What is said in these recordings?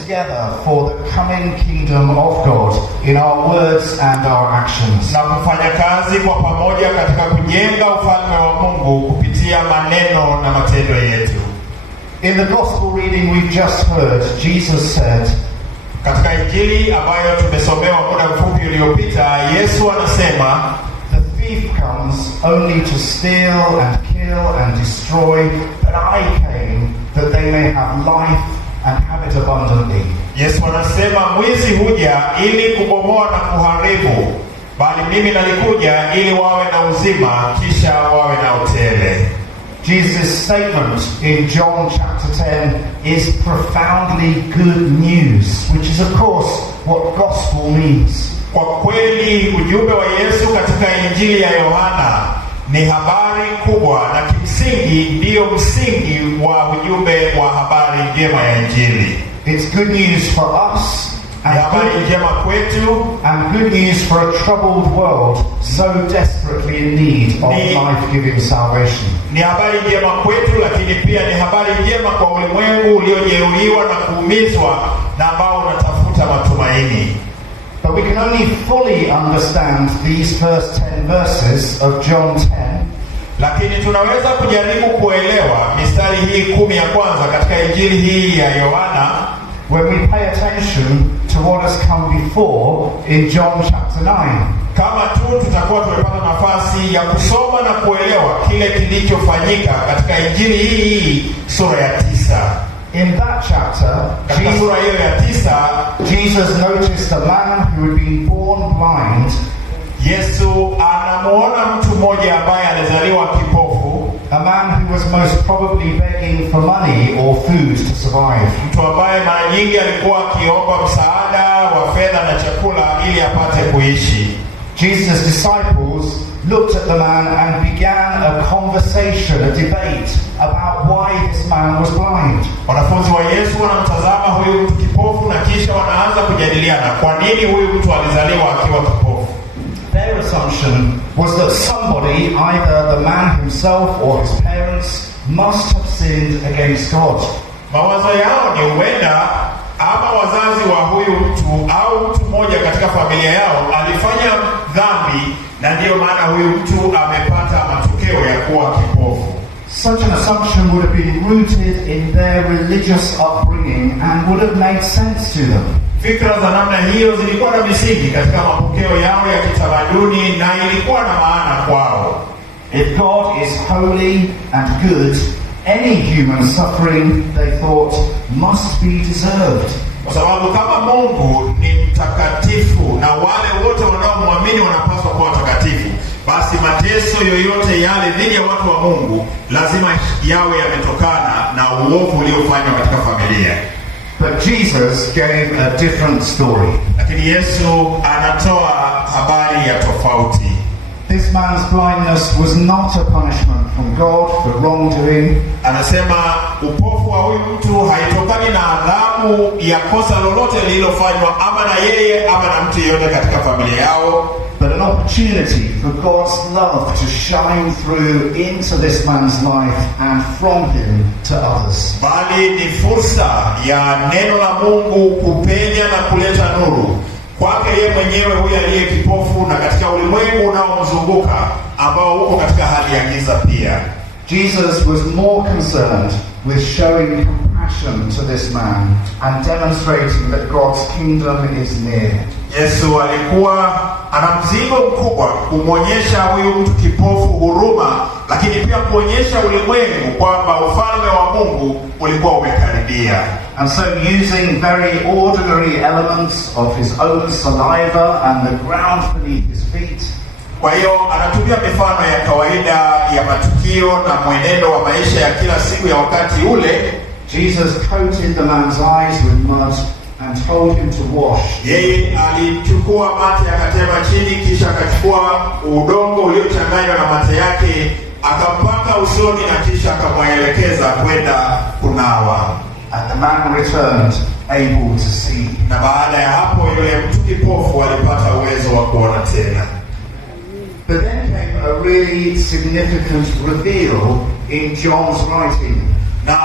together for the coming kingdom of God in our words and our actions. Na kufanya kazi kwa pamoja katika kujenga ufalme wa Mungu kupitia maneno na matendo yetu. In the gospel reading we've just heard, Jesus said, katika Injili ambayo tumesomewa muda mfupi uliopita, Yesu anasema, the thief comes only to steal and kill and destroy, but I came that they may have life and have it abundantly. Yesu anasema mwizi huja ili kubomoa na kuharibu, bali mimi nalikuja ili wawe na uzima kisha wawe na utele. Jesus' statement in John chapter 10 is profoundly good news, which is of course what gospel means. Kwa kweli ujumbe wa Yesu katika Injili ya Yohana ni habari kubwa, na kimsingi ndiyo msingi wa ujumbe wa habari njema ya Injili. It's good news for us, habari njema kwetu, and good news for a troubled world so desperately in need of life-giving salvation. Ni habari njema kwetu, lakini pia ni habari njema kwa ulimwengu uliojeruhiwa na kuumizwa na ambao unatafuta matumaini. But we can only fully understand these first 10 verses of John 10. Lakini tunaweza kujaribu kuelewa mistari hii 10 ya kwanza katika Injili hii ya Yohana when we pay attention to what has come before in John chapter 9. Kama tu tutakuwa tumepata nafasi ya kusoma na kuelewa kile kilichofanyika katika Injili hii sura ya 9. In that chapter, Jesus noticed a man who had been born blind. Yesu anamuona mtu mmoja ambaye alizaliwa kipofu, a man who was most probably begging for money or food to survive. Mtu ambaye mara nyingi alikuwa akiomba msaada wa fedha na chakula ili apate kuishi. Jesus' disciples looked at the man and began a conversation, a debate about why this man was blind. Wanafunzi wa Yesu wanamtazama huyu mtu kipofu na kisha wanaanza kujadiliana kwa nini huyu mtu alizaliwa akiwa kipofu. Their assumption was that somebody, either the man himself or his parents, must have sinned against God. Mawazo yao ni huenda ama wazazi wa huyu mtu au mtu mmoja katika familia yao alifanya dhambi, na ndiyo maana huyu mtu amepata matokeo ya kuwa kipofu. Such an assumption would have been rooted in their religious upbringing and would have made sense to them. Fikra za namna hiyo zilikuwa na misingi katika mapokeo yao ya kitamaduni na ilikuwa na maana kwao. If God is holy and good, any human suffering, they thought, must be deserved. Kwa sababu kama Mungu ni mtakatifu na wale wote wanaomwamini wanapaswa kuwa watakatifu, basi mateso yoyote yale dhidi ya watu wa Mungu lazima yawe yametokana na uovu uliofanywa katika familia. But Jesus gave a different story. Lakini Yesu anatoa habari ya tofauti. This man's blindness was not a punishment from God for wrongdoing. Anasema upofu wa huyu mtu haitokani na adhabu ya kosa lolote lililofanywa ama na yeye ama na mtu yeyote katika familia yao, but an opportunity for God's love to shine through into this man's life and from him to others. Bali ni fursa ya neno la Mungu kupenya na kuleta nuru kwake yeye mwenyewe huyu aliye kipofu na katika ulimwengu unaomzunguka ambao uko katika hali ya giza pia. Jesus was more concerned with showing compassion to this man and demonstrating that God's kingdom is near. Yesu alikuwa ana mzigo mkubwa kumwonyesha huyu mtu kipofu huruma, lakini pia kuonyesha ulimwengu kwamba ufalme wa Mungu ulikuwa umekaribia. And so using very ordinary elements of his own saliva and the ground beneath his feet, kwa hiyo anatumia mifano ya kawaida ya matukio na mwenendo wa maisha ya kila siku ya wakati ule. Jesus coated the man's eyes with mud and told him to wash. Yeye alichukua mate akatema chini, kisha akachukua udongo uliochanganywa na mate yake akampaka usoni na kisha akamwelekeza kwenda kunawa. And the man returned able to see. Na baada ya hapo yule mtu kipofu alipata uwezo wa kuona tena. But then came a really significant reveal in John's writing. Na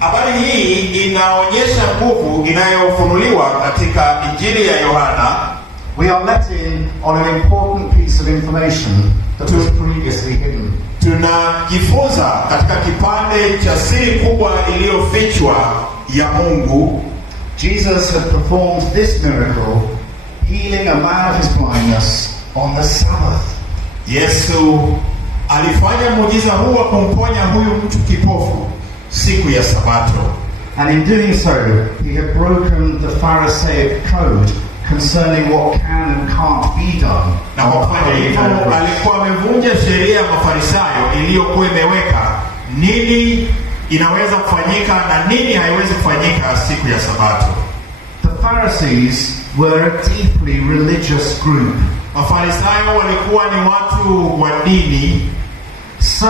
Habari hii inaonyesha nguvu inayofunuliwa katika Injili ya Yohana. We are let in on an important piece of information that was previously hidden. Tunajifunza katika kipande cha siri kubwa iliyofichwa ya Mungu. Jesus had performed this miracle, healing a man of his blindness, on the Sabbath. Yesu alifanya muujiza huu wa kumponya huyu mtu kipofu siku ya Sabato. And in doing so, he had broken the Pharisaic code concerning what can and can't be done. Na kwa kufanya hivyo alikuwa amevunja sheria ya Mafarisayo iliyokuwa imeweka nini inaweza kufanyika na nini haiwezi kufanyika siku ya Sabato. The Pharisees were a deeply religious group. Mafarisayo walikuwa ni watu wa dini, so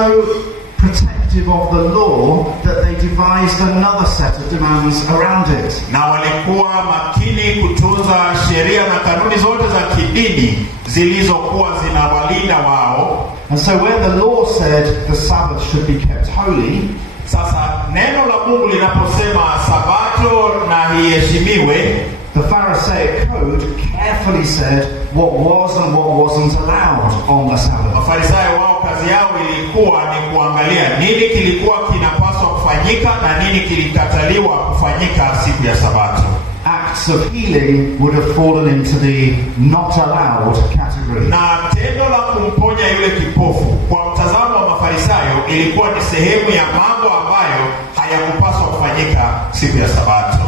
protective of the law that they devised another set of demands around it. Na walikuwa makini kutunza sheria na kanuni zote za kidini zilizokuwa zinawalinda wao. And so where the law said the Sabbath should be kept holy, sasa neno la Mungu linaposema Sabato na iheshimiwe, the Pharisaic code carefully said what was and what wasn't allowed on the Sabbath. Mafarisayo wao kazi yao ilikuwa ni kuangalia nini kilikuwa kinapaswa kufanyika na nini kilikataliwa kufanyika siku ya Sabato. Acts of healing would have fallen into the not allowed category. Na tendo la kumponya yule kipofu kwa mtazamo wa Mafarisayo ilikuwa ni sehemu ya mambo ambayo hayakupaswa kufanyika siku ya Sabato.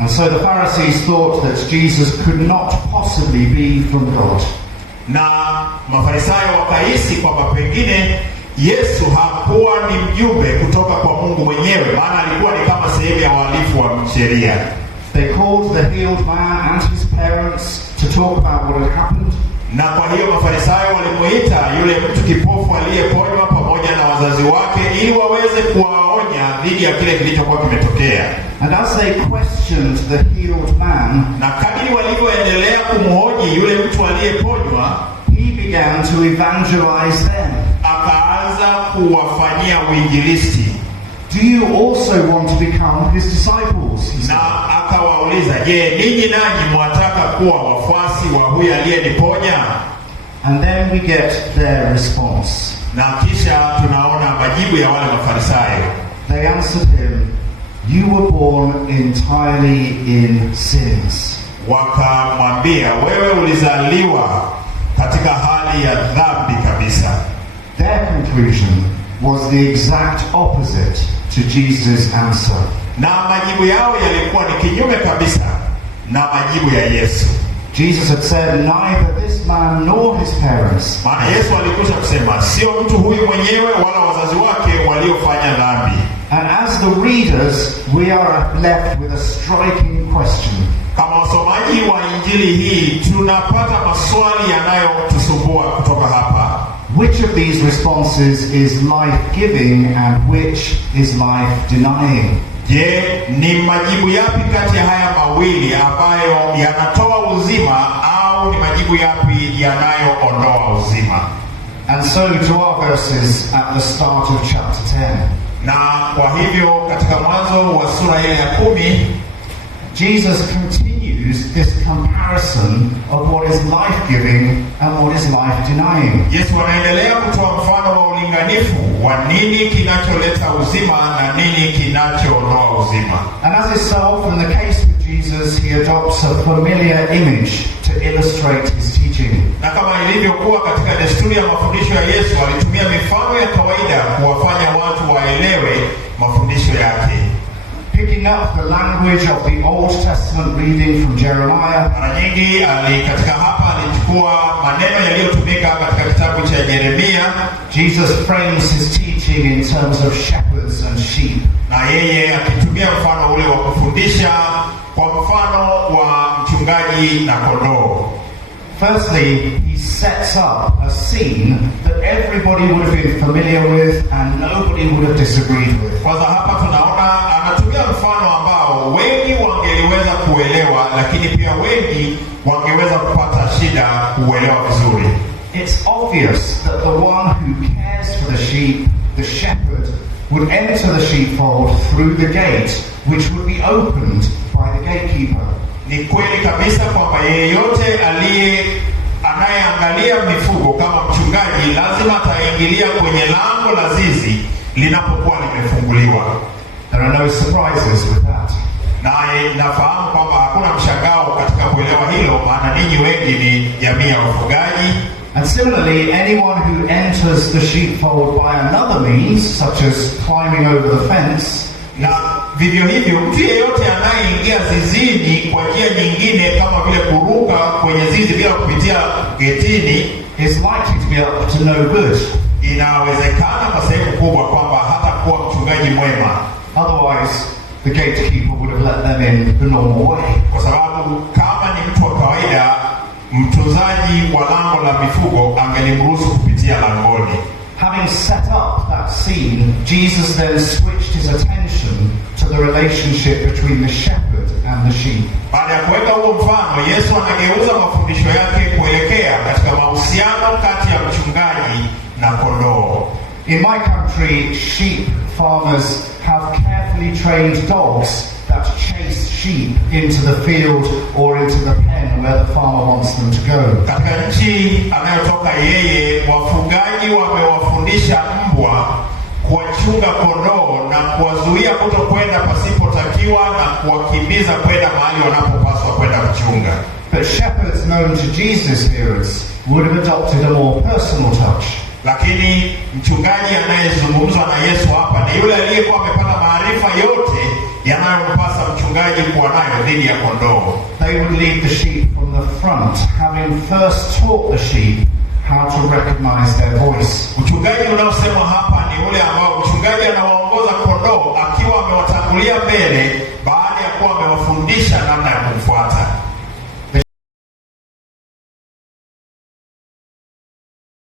And so the Pharisees thought that Jesus could not possibly be from God. Na Mafarisayo wakahisi kwamba pengine Yesu hakuwa ni mjumbe kutoka kwa Mungu mwenyewe, maana alikuwa ni kama sehemu ya wahalifu wa sheria. They called the healed man and his parents to talk about what had happened. Na kwa hiyo Mafarisayo walimuita yule mtu kipofu aliyeponywa pamoja na wazazi wake ili waweze kuwaonya dhidi ya kile kilichokuwa kimetokea. And as they questioned the healed man, na kadiri walivyoendelea kumhoji yule mtu aliyeponywa, he began to evangelize them. Akaanza kuwafanyia uinjilisti. Do you also want to become his disciples? Na akawauliza, je, ninyi nanyi mwataka kuwa wafuasi wa huyu aliyeniponya? And then we get their response. Na kisha tunaona majibu ya wale Mafarisayo. They answered him, "You were born entirely in sins." Wakamwambia, wewe ulizaliwa katika hali ya dhambi kabisa. Their conclusion was the exact opposite to Jesus' answer. Na majibu yao yalikuwa ni kinyume kabisa na majibu ya Yesu. Jesus had said, neither this man nor his parents. Maana Yesu alikwisha kusema, sio mtu huyu mwenyewe wala wazazi wake waliofanya dhambi. And as the readers, we are left with a striking question. Kama wasomaji wa Injili hii, tunapata maswali yanayotusumbua kutoka hapa. Which of these responses is life-giving and which is life-denying? Je, ni majibu yapi kati ya haya mawili ambayo yanatoa uzima au ni majibu yapi yanayoondoa uzima? And so to our verses at the start of chapter 10. Na kwa hivyo katika mwanzo wa sura ile ya 10, Jesus continues this comparison of what is life-giving and what is life-denying. Yesu anaendelea kutoa mfano wa ulinganifu wa nini kinacholeta uzima na nini kinachoondoa uzima. And as is so often the case with Jesus, he adopts a familiar image to illustrate his teaching. Na kama ilivyokuwa katika desturi ya mafundisho ya Yesu, alitumia mifano ya kawaida kuwafanya watu waelewe mafundisho yake. Picking up the language of the Old Testament reading from Jeremiah. Mara nyingi katika hapa alichukua maneno yaliyotumika katika kitabu cha Yeremia. Jesus frames his teaching in terms of shepherds and sheep. Na yeye akitumia mfano ule wa kufundisha kwa mfano wa mchungaji na kondoo. Firstly, he sets up a scene that everybody would have been familiar with and nobody would have disagreed with. Kwanza hapa tunaona anatumia mfano ambao wengi wangeliweza kuelewa, lakini pia wengi wangeweza kupata shida kuelewa vizuri. It's obvious that the one who cares for the sheep, the shepherd, would enter the sheepfold through the gate, which would be opened by the gatekeeper. Ni kweli kabisa kwamba yeyote anayeangalia mifugo kama mchungaji lazima ataingilia kwenye lango la zizi linapokuwa limefunguliwa. There are no surprises with that. Na nafahamu kwamba hakuna mshangao katika kuelewa hilo, maana ninyi wengi ni jamii ya wafugaji. And similarly, anyone who enters the sheepfold by another means, such as climbing over the fence, na vivyo hivyo mtu yeyote anayeingia zizini kwa njia nyingine kama vile kuruka kwenye zizi bila kupitia getini, is likely to be up to no good. Inawezekana kwa sehemu kubwa kwamba hata kuwa mchungaji mwema. Otherwise, the gatekeeper would have let them in the normal way. Kwa sababu kama ni mtu wa kawaida, mtunzaji wa lango la mifugo angelimruhusu kupitia langoni. Having set up that scene, Jesus then switched his attention to the relationship between the shepherd and the sheep. Baada ya kuweka huo mfano, Yesu anageuza mafundisho yake kuelekea katika mahusiano kati ya mchungaji na kondoo. In my country, sheep farmers have carefully trained dogs that chase sheep into the field or into the pen where the farmer wants them to go. Katika nchi anayotoka yeye, wafugaji wamewafundisha mbwa kuwachunga kondoo na kuwazuia kutokwenda pasipotakiwa na kuwakimbiza kwenda mahali wanapopaswa kwenda kuchunga. But shepherds known to Jesus' hearers would have adopted a more personal touch. Lakini mchungaji anayezungumzwa na Yesu hapa ni yule aliyekuwa amepata maarifa yote yanayompasa mchungaji kuwa nayo dhidi ya kondoo. They would lead the sheep from the front, having first taught the sheep how to recognize their voice. Mchungaji unaosemwa hapa ni yule ambao mchungaji anawaongoza kondoo akiwa amewatangulia mbele baada ya kuwa amewafundisha namna ya kumfuata.